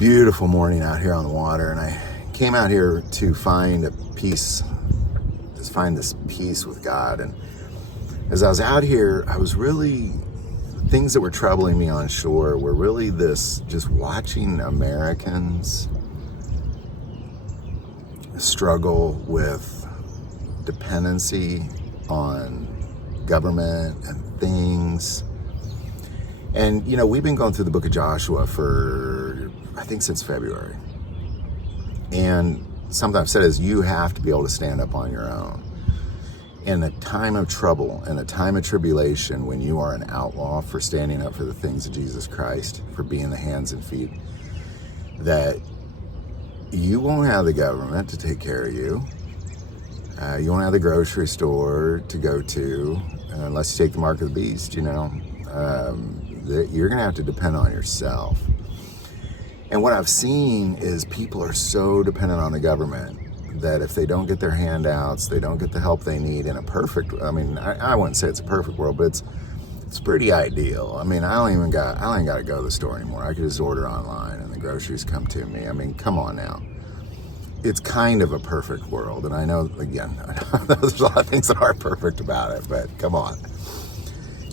beautiful morning out here on the water, and I came out here to find a peace, just find this peace with God. And as I was out here, I was really, things that were troubling me on shore were really this, just watching Americans struggle with dependency on government and things. And, you know, we've been going through the book of Joshua for, I think, since February. And something I've said is you have to be able to stand up on your own. In a time of trouble, in a time of tribulation, when you are an outlaw for standing up for the things of Jesus Christ, for being the hands and feet, that you won't have the government to take care of you. You won't have the grocery store to go to, unless you take the mark of the beast, you know. You're going to have to depend on yourself. And what I've seen is people are so dependent on the government that if they don't get their handouts, they don't get the help they need in a perfect, I mean, I wouldn't say it's a perfect world, but it's pretty ideal. I mean, I ain't got to go to the store anymore. I could just order online and the groceries come to me. I mean, come on now. It's kind of a perfect world. And I know, again, there's a lot of things that aren't perfect about it, but come on.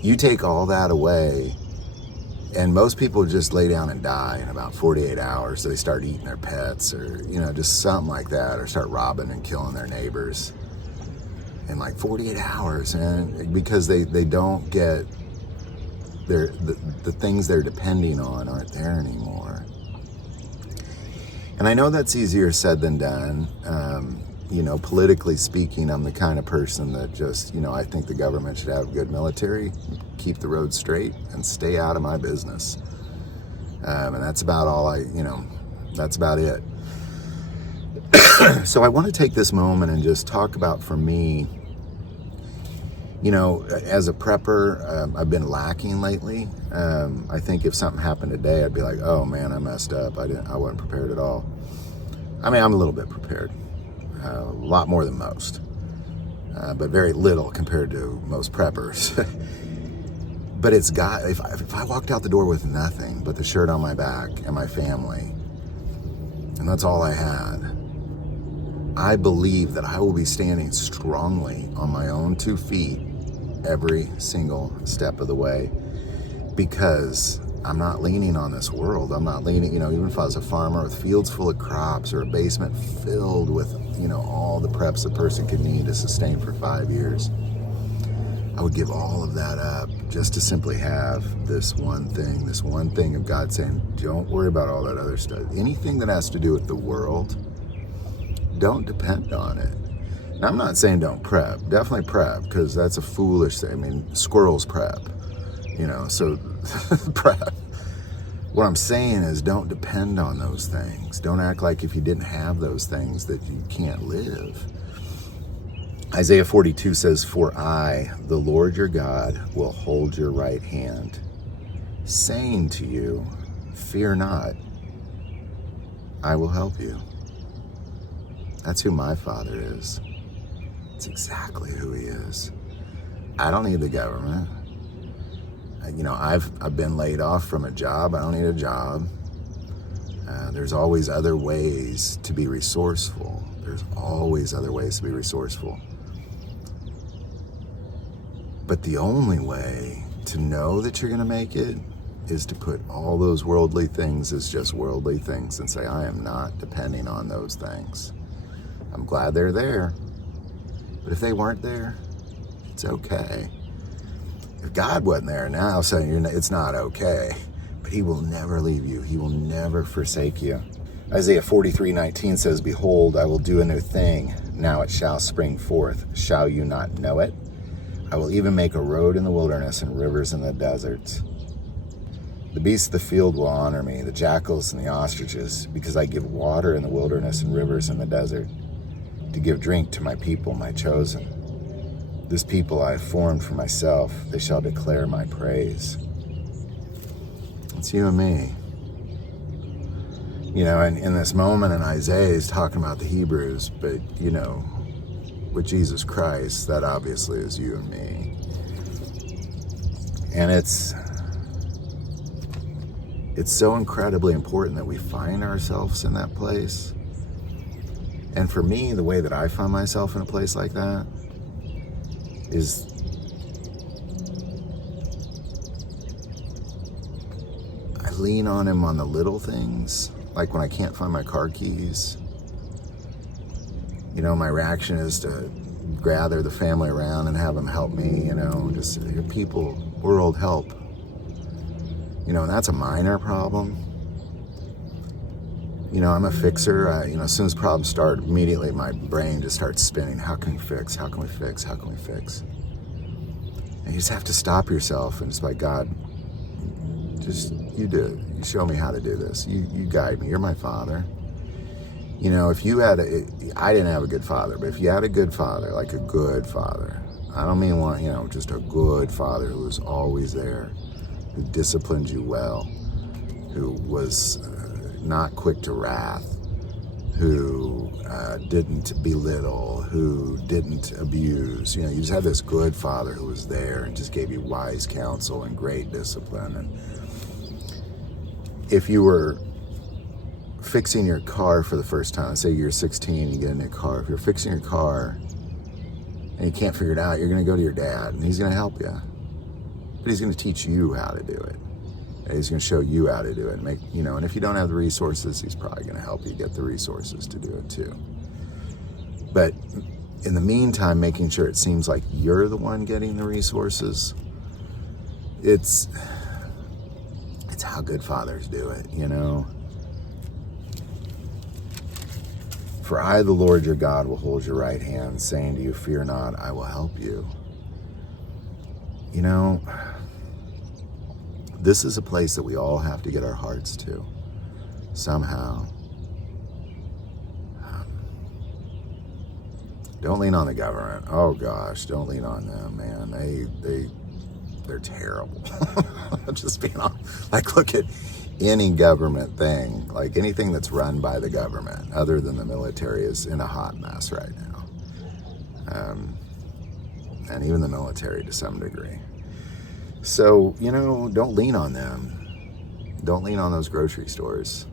You take all that away, and most people just lay down and die in about 48 hours. So they start eating their pets, or, you know, just something like that, or start robbing and killing their neighbors in like 48 hours. And because they don't get the things they're depending on aren't there anymore. And I know that's easier said than done. You know, politically speaking, I'm the kind of person that just, you know, I think the government should have a good military, keep the road straight, and stay out of my business. And that's about all that's about it. So I want to take this moment and just talk about, for me, you know, as a prepper, I've been lacking lately. I think if something happened today, I'd be like, oh man, I messed up. I wasn't prepared at all. I mean, I'm a little bit prepared. A lot more than most, but very little compared to most preppers. But it's got, if I walked out the door with nothing but the shirt on my back and my family, and that's all I had, I believe that I will be standing strongly on my own 2 feet every single step of the way, because I'm not leaning on this world. I'm not leaning, you know, even if I was a farmer with fields full of crops or a basement filled with, you know, all the preps a person could need to sustain for 5 years, I would give all of that up just to simply have this one thing of God saying, don't worry about all that other stuff. Anything that has to do with the world, don't depend on it. Now, I'm not saying don't prep. Definitely prep, because that's a foolish thing. I mean, squirrels prep, you know, so prep. What I'm saying is don't depend on those things. Don't act like if you didn't have those things that you can't live. Isaiah 42 says, for I, the Lord your God, will hold your right hand, saying to you, fear not, I will help you. That's who my Father is. It's exactly who he is. I don't need the government. You know, I've been laid off from a job. I don't need a job. There's always other ways to be resourceful. There's always other ways to be resourceful. But the only way to know that you're going to make it is to put all those worldly things as just worldly things and say, I am not depending on those things. I'm glad they're there. But if they weren't there, it's okay. If God wasn't there now saying it's not okay, but he will never leave you. He will never forsake you. Isaiah 43:19 says, behold, I will do a new thing. Now it shall spring forth. Shall you not know it? I will even make a road in the wilderness and rivers in the deserts. The beasts of the field will honor me, the jackals and the ostriches, because I give water in the wilderness and rivers in the desert, to give drink to my people, my chosen. This people I have formed for myself, they shall declare my praise. It's you and me. You know, and in this moment in Isaiah, he's talking about the Hebrews, but, you know, with Jesus Christ, that obviously is you and me. And it's so incredibly important that we find ourselves in that place. And for me, the way that I find myself in a place like that is I lean on him on the little things, like when I can't find my car keys. You know, my reaction is to gather the family around and have them help me, you know, just people, world, help. You know, and that's a minor problem. You know, I'm a fixer. As soon as problems start, immediately my brain just starts spinning. How can we fix? How can we fix? How can we fix? And you just have to stop yourself and just like, God, just you do it. You show me how to do this. You guide me. You're my father. You know, if you had I didn't have a good father, but if you had a good father, like a good father, I don't mean one, you know, just a good father who was always there, who disciplined you well, who was not quick to wrath, who didn't belittle, who didn't abuse. You know, you just had this good father who was there and just gave you wise counsel and great discipline. And if you were fixing your car for the first time, say you're 16, you get a new car. If you're fixing your car and you can't figure it out, you're going to go to your dad and he's going to help you. But he's going to teach you how to do it. And he's going to show you how to do it. And if you don't have the resources, he's probably going to help you get the resources to do it too. But in the meantime, making sure it seems like you're the one getting the resources, it's how good fathers do it, you know. For I, the Lord your God, will hold your right hand, saying to you, fear not, I will help you. You know, this is a place that we all have to get our hearts to, somehow. Don't lean on the government. Oh gosh, don't lean on them, man. They're terrible. Just being honest. Like, look at any government thing, like anything that's run by the government, other than the military, is in a hot mess right now. And even the military to some degree. So, you know, don't lean on them. Don't lean on those grocery stores.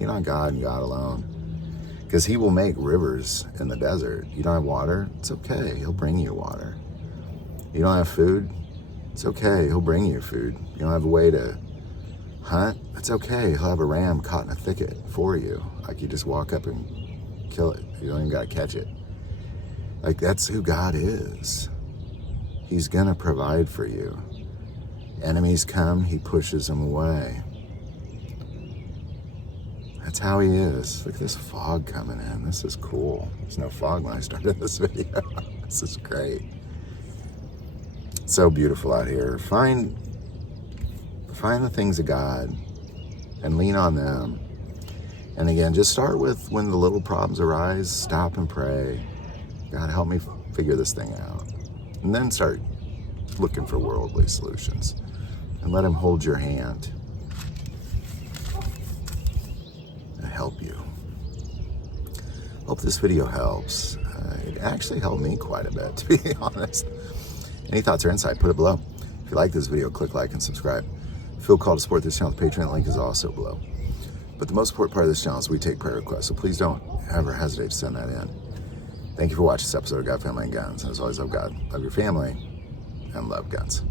Lean on God and God alone. Because he will make rivers in the desert. You don't have water? It's okay. He'll bring you water. You don't have food? It's okay. He'll bring you food. You don't have a way to hunt? It's okay. He'll have a ram caught in a thicket for you. Like, you just walk up and kill it. You don't even got to catch it. Like, that's who God is. He's going to provide for you. Enemies come, he pushes them away. That's how he is. Look at this fog coming in. This is cool. There's no fog when I started this video. This is great. It's so beautiful out here. Find the things of God and lean on them. And again, just start with when the little problems arise, stop and pray. God, help me figure this thing out. And then start looking for worldly solutions. And let him hold your hand and help you. Hope this video helps. It actually helped me quite a bit, to be honest. Any thoughts or insight, put it below. If you like this video, click like and subscribe. Feel called to support this channel. The Patreon link is also below. But the most important part of this channel is we take prayer requests, so please don't ever hesitate to send that in. Thank you for watching this episode of God, Family, and Guns. And as always, love God, love your family, and love guns.